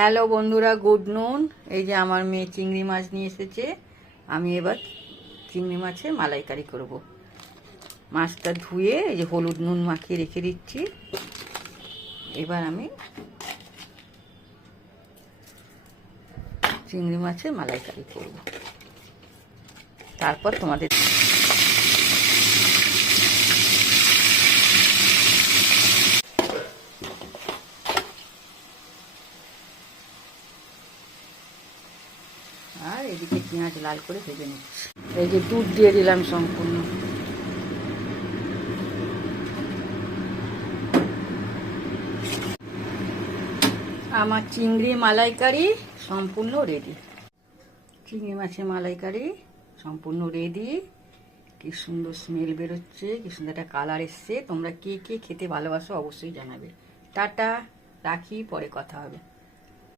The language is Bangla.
হ্যালো বন্ধুরা, গুড নুন। এই যে আমার মেয়ে চিংড়ি মাছ নিয়ে এসেছে। আমি এবার চিংড়ি মাছের মালাইকারি করব। মাছটা ধুয়ে এই যে হলুদ নুন মাখিয়ে রেখে দিচ্ছি। এবার আমি চিংড়ি মাছের মালাইকারি করব। তারপর তোমাদের আর এদিকে পেঁয়াজ লাল করে ভেজে নিচ্ছি। এই যে দুধ দিয়ে দিলাম সম্পূর্ণ। আমার চিংড়ি মালাইকারি সম্পূর্ণ রেডি। চিংড়ি মাছের মালাইকারি সম্পূর্ণ রেডি। কি সুন্দর স্মেল বেরোচ্ছে, কি সুন্দর একটা কালার এসছে। তোমরা কে কে খেতে ভালোবাসো অবশ্যই জানাবে। টাটা, রাখি, পরে কথা হবে।